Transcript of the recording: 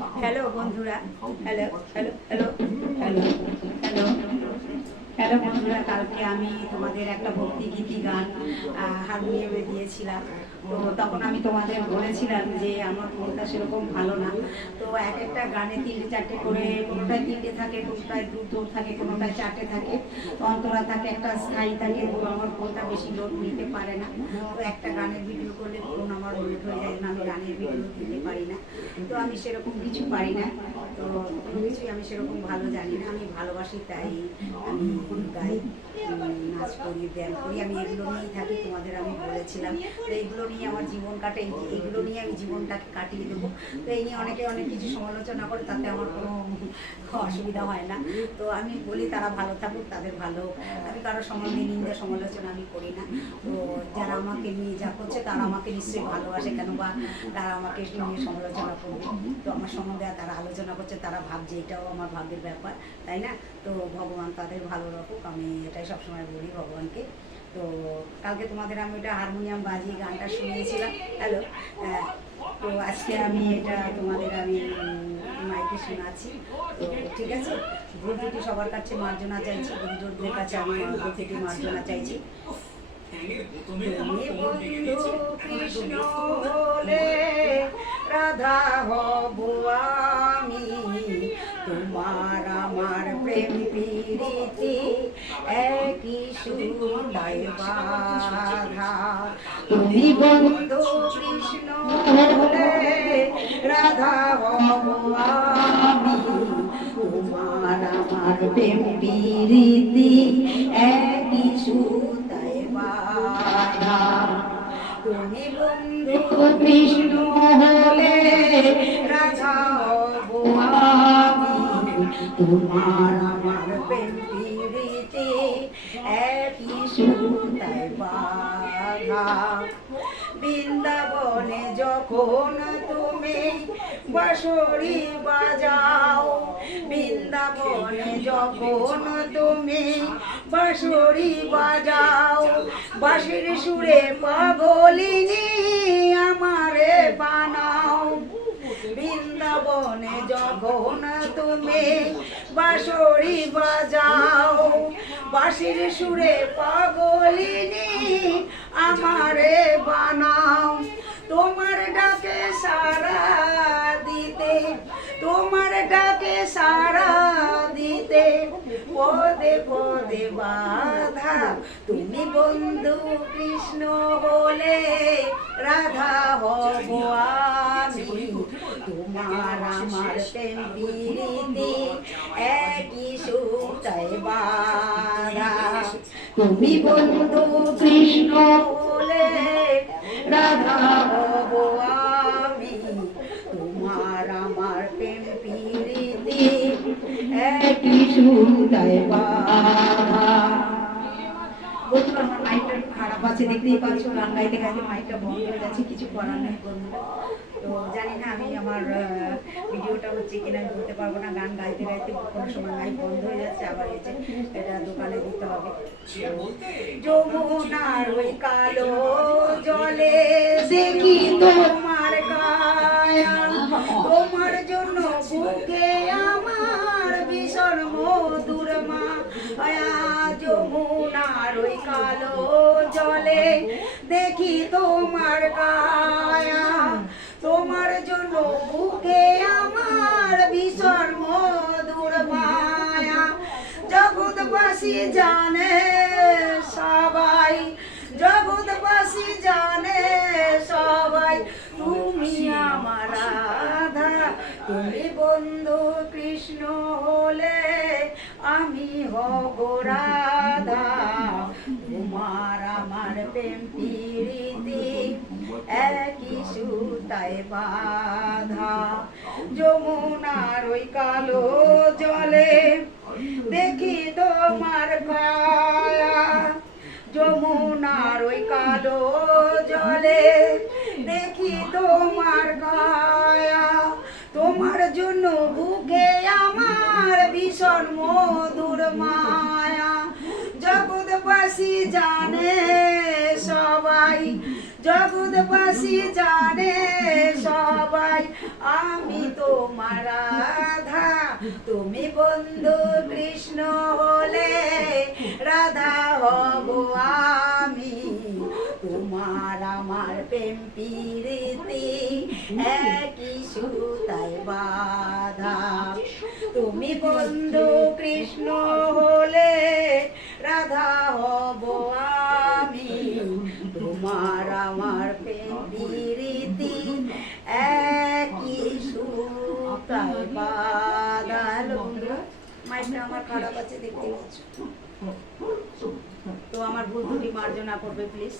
Hello বন্ধুরা, hello hello hello hello hello hello বন্ধুরা, কালকে আমি তোমাদের একটা ভক্তিগীতি গান হারমোনিয়ামে দিয়েছিলাম। তো তখন আমি তোমাদের বলেছিলাম যে আমার মনটা সেরকম ভালো না। তো এক একটা গানে তিনটে চারটে করে, কোনোটায় তিনটে থাকে, কোনোটায় দুটো থাকে, কোনোটায় চারটে থাকে, তো অন্তরা থাকে, একটা স্থায়ী থাকে। তো আমার ফোনটা বেশি লোড নিতে পারে না। তো একটা গানের ভিডিও করলে ফোন আমার লোড হয়ে যায় না, আমি গানের ভিডিও দিতে পারি না। তো আমি সেরকম কিছু পারি না, তো কোনো কিছুই আমি সেরকম ভালো জানি না। আমি ভালোবাসি তাই আমি গাই, নাচ করি, ধ্যান করি, আমি এগুলো নিয়েই থাকি। তোমাদের আমি বলেছিলাম তো এইগুলো নিয়ে আমার জীবন কাটে, এইগুলো নিয়ে আমি জীবনটাকে কাটিয়ে দেবো। তো এই নিয়ে অনেকে অনেক কিছু সমালোচনা করে, তাতে আমার কোনো অসুবিধা হয় না। তো আমি বলি তারা ভালো থাকুক, তাদের ভালো। আমি কারো সম্বন্ধে নিন্দা সমালোচনা আমি করি না। তো যারা আমাকে নিয়ে যা করছে তারা আমাকে নিশ্চয়ই ভালোবাসে, কেন বা তারা আমাকে নিয়ে সমালোচনা করবে। তো আমার সম্বন্ধে তারা আলোচনা করছে, তারা ভাবছে এটাও আমার ভাগ্যের ব্যাপার, তাই না? তো ভগবান তাদের ভালো রাখুক, আমি এটাই সবসময় বলি ভগবানকে। তো কালকে তোমাদের আমি ওটা হারমোনিয়াম বাজিয়ে গানটা শুনিয়েছিলাম। হ্যালো, তো আজকে আমি এটা তোমাদের আমি মাইকে শোনাচ্ছি। তো ঠিক আছে, ভুল ত্রুটি সবার কাছে মার্জনা চাইছি, গুরুজনদের কাছে আমি ভুল ত্রুটি মার্জনা চাইছি। তুমি বন্ধু কৃষ্ণ হলে রাধা হব আমি, তোমার আমার প্রেম প্রীতি একই সুতায় বাঁধা। তুমি বন্ধু কৃষ্ণ হলে রাধা হব আমি, তোমার আমার প্রেম প্রীতি একই সুতায় বাঁধা। তুমি বন্ধু কৃষ্ণ হলে রাধা হব আমি, তোমার আমার প্রেম প্রীতি একই সুতায় বাঁধা। বৃন্দাবনে যখন তুমি বাঁশরি বাজাও, বৃন্দাবনে যখন তুমি বাঁশরি বাজাও, বাঁশির সুরে পাগলিনী আমারে বানাও। বৃন্দাবনে যখন তুমি বাঁশরি বাজাও, বাঁশির সুরে পাগলিনী আমারে বানাও। তোমার ডাকে সাড়া দিতে, তোমার ডাকে সাড়া দিতে পদে পদে বাধা। তুমি বন্ধু কৃষ্ণ বলে রাধা হব আমি, তোমার আমার প্রেম প্রীতি একই সুতায় বাঁধা। তুমি বন্ধু কৃষ্ণ বলে রাধা হব আমি, তোমার আমার প্রেম প্রীতি একই সুতায় বাঁধা। বন্ধুরা, আমার মাইকটা একটু খারাপ আছে, দেখতেই পাচ্ছ, গান গাইতে গাইতে মাইকটা বন্ধ হয়ে যাচ্ছে, কিছু করার নেই বন্ধুরা। তো জানি না আমি আমার ভিডিওটা হচ্ছে কিনা, আমি বলতে পারবো না। গান গাইতে গাইতে কোনো সময় মাইক বন্ধ হয়ে যাচ্ছে, আবার এসে এটা দোকানে দিতে হবে। যমুনার ওই কালো জলে দেখি তোমার কায়া, তোমার জন্য বুকে আমার ভীষণ মধুর মায়া। যমুনার ওই কালো জলে দেখি তোমার কায়া, তোমার জন্য বুকে আমার ভীষণ মধুর মায়া। জগৎবাসী জানে সবাই, জগৎবাসী জানে সবাই, তুমি আমার রাধা। তুমি বন্ধু কৃষ্ণ হলে আমি হব রাধা, তোমার আমার প্রেম প্রীতি একই সুতায় বাঁধা। যমুনার ওই কালো জলে দেখি তোমার কায়া, যমুনার ওই কালো জলে দেখি তোমার কায়া, তোমার জন্য বুকে আমার ভীষণ মধুর মায়া। জগৎবাসী জানে সবাই, জগৎবাসী জানে সবাই আমি তোমার রাধা, তুমি বন্ধু কৃষ্ণ হলে রাধা হব আমি। তোমার আমার প্রেম প্রীতি একই সুতায় বাঁধা, তুমি বন্ধু কৃষ্ণ হলে রাধা হব আমি। তোমার আমার প্রেম প্রীতি একই সুতায় বাঁধা। মাইকটা আমার খারাপ আছে দেখতে পাচ্ছ, তো আমার ভুল ত্রুটি মার্জনা করবে প্লিজ।